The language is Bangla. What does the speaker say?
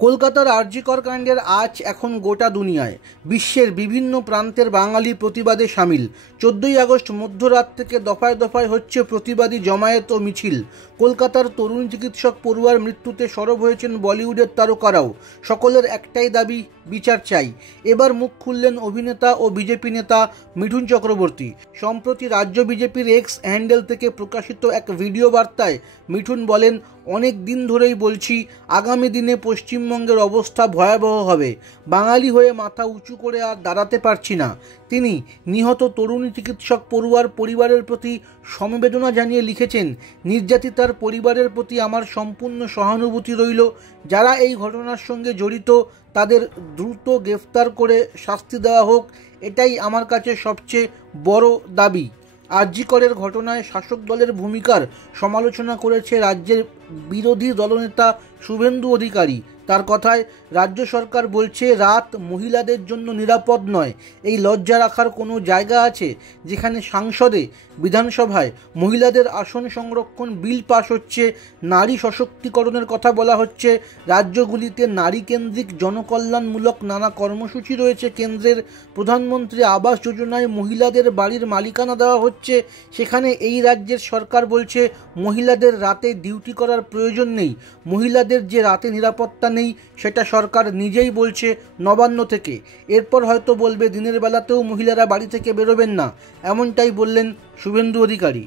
কলকাতার আরজিকর কাণ্ডের আজ এখন গোটা দুনিয়ায়, বিশ্বের বিভিন্ন প্রান্তের বাঙালি প্রতিবাদে সামিল। 14ই আগস্ট মধ্যরাত থেকে দফায় দফায় হচ্ছে প্রতিবাদী জমায়েত ও মিছিল। কলকাতার তরুণ চিকিৎসক পড়ুয়ার মৃত্যুতে সরব হয়েছেন বলিউডের তারকারাও। সকলের একটাই দাবি, বিচার চাই। এবার মুখ খুললেন অভিনেতা ও বিজেপি নেতা মিঠুন চক্রবর্তী। সম্প্রতি রাজ্য বিজেপির এক্স হ্যান্ডেল থেকে প্রকাশিত এক ভিডিও বার্তায় মিঠুন বলেন, অনেক দিন ধরেই বলছি আগামী দিনে পশ্চিমবঙ্গের অবস্থা ভয়াবহ হবে। বাঙালি হয়ে মাথা উঁচু করে আর দাঁড়াতে পারছি না। তিনি নিহত তরুণী চিকিৎসক পড়ুয়ার পরিবারের প্রতি সমবেদনা জানিয়ে লিখেছেন, নির্যাতিতার পরিবারের প্রতি আমার সম্পূর্ণ সহানুভূতি রইল। যারা এই ঘটনার সঙ্গে জড়িত তাদের দ্রুত গ্রেফতার করে শাস্তি দেওয়া হোক, এটাই আমার কাছে সবচেয়ে বড় দাবি। আরজিকরের ঘটনায় শাসক দলের ভূমিকার সমালোচনা করেছে রাজ্যের বিরোধী দলনেতা শুভেন্দু অধিকারী। তার কথায়, রাজ্য সরকার বলছে রাত মহিলাদের জন্য নিরাপদ নয়। এই লজ্জা রাখার কোনো জায়গা আছে যেখানে সংসদে, বিধানসভায় মহিলাদের আসন সংরক্ষণ বিল পাশ হচ্ছে, নারী সশক্তিকরণের কথা বলা হচ্ছে, রাজ্যগুলিতে নারী কেন্দ্রিক জনকল্যাণমূলক নানা কর্মসূচি রয়েছে, কেন্দ্রের প্রধানমন্ত্রী আবাস যোজনায় মহিলাদের বাড়ির মালিকানা দেওয়া হচ্ছে, সেখানে এই রাজ্যের সরকার বলছে মহিলাদের রাতে ডিউটি করার প্রয়োজন নেই। মহিলাদের যে রাতে নিরাপত্তা নেই সেটা সরকার নিজেই বলছে নবান্ন থেকে। এরপর হয়তো বলবে দিনের বেলাতেও মহিলারা বাড়ি থেকে বেরোবেন না। এমনটাই বললেন শুভেন্দু অধিকারী।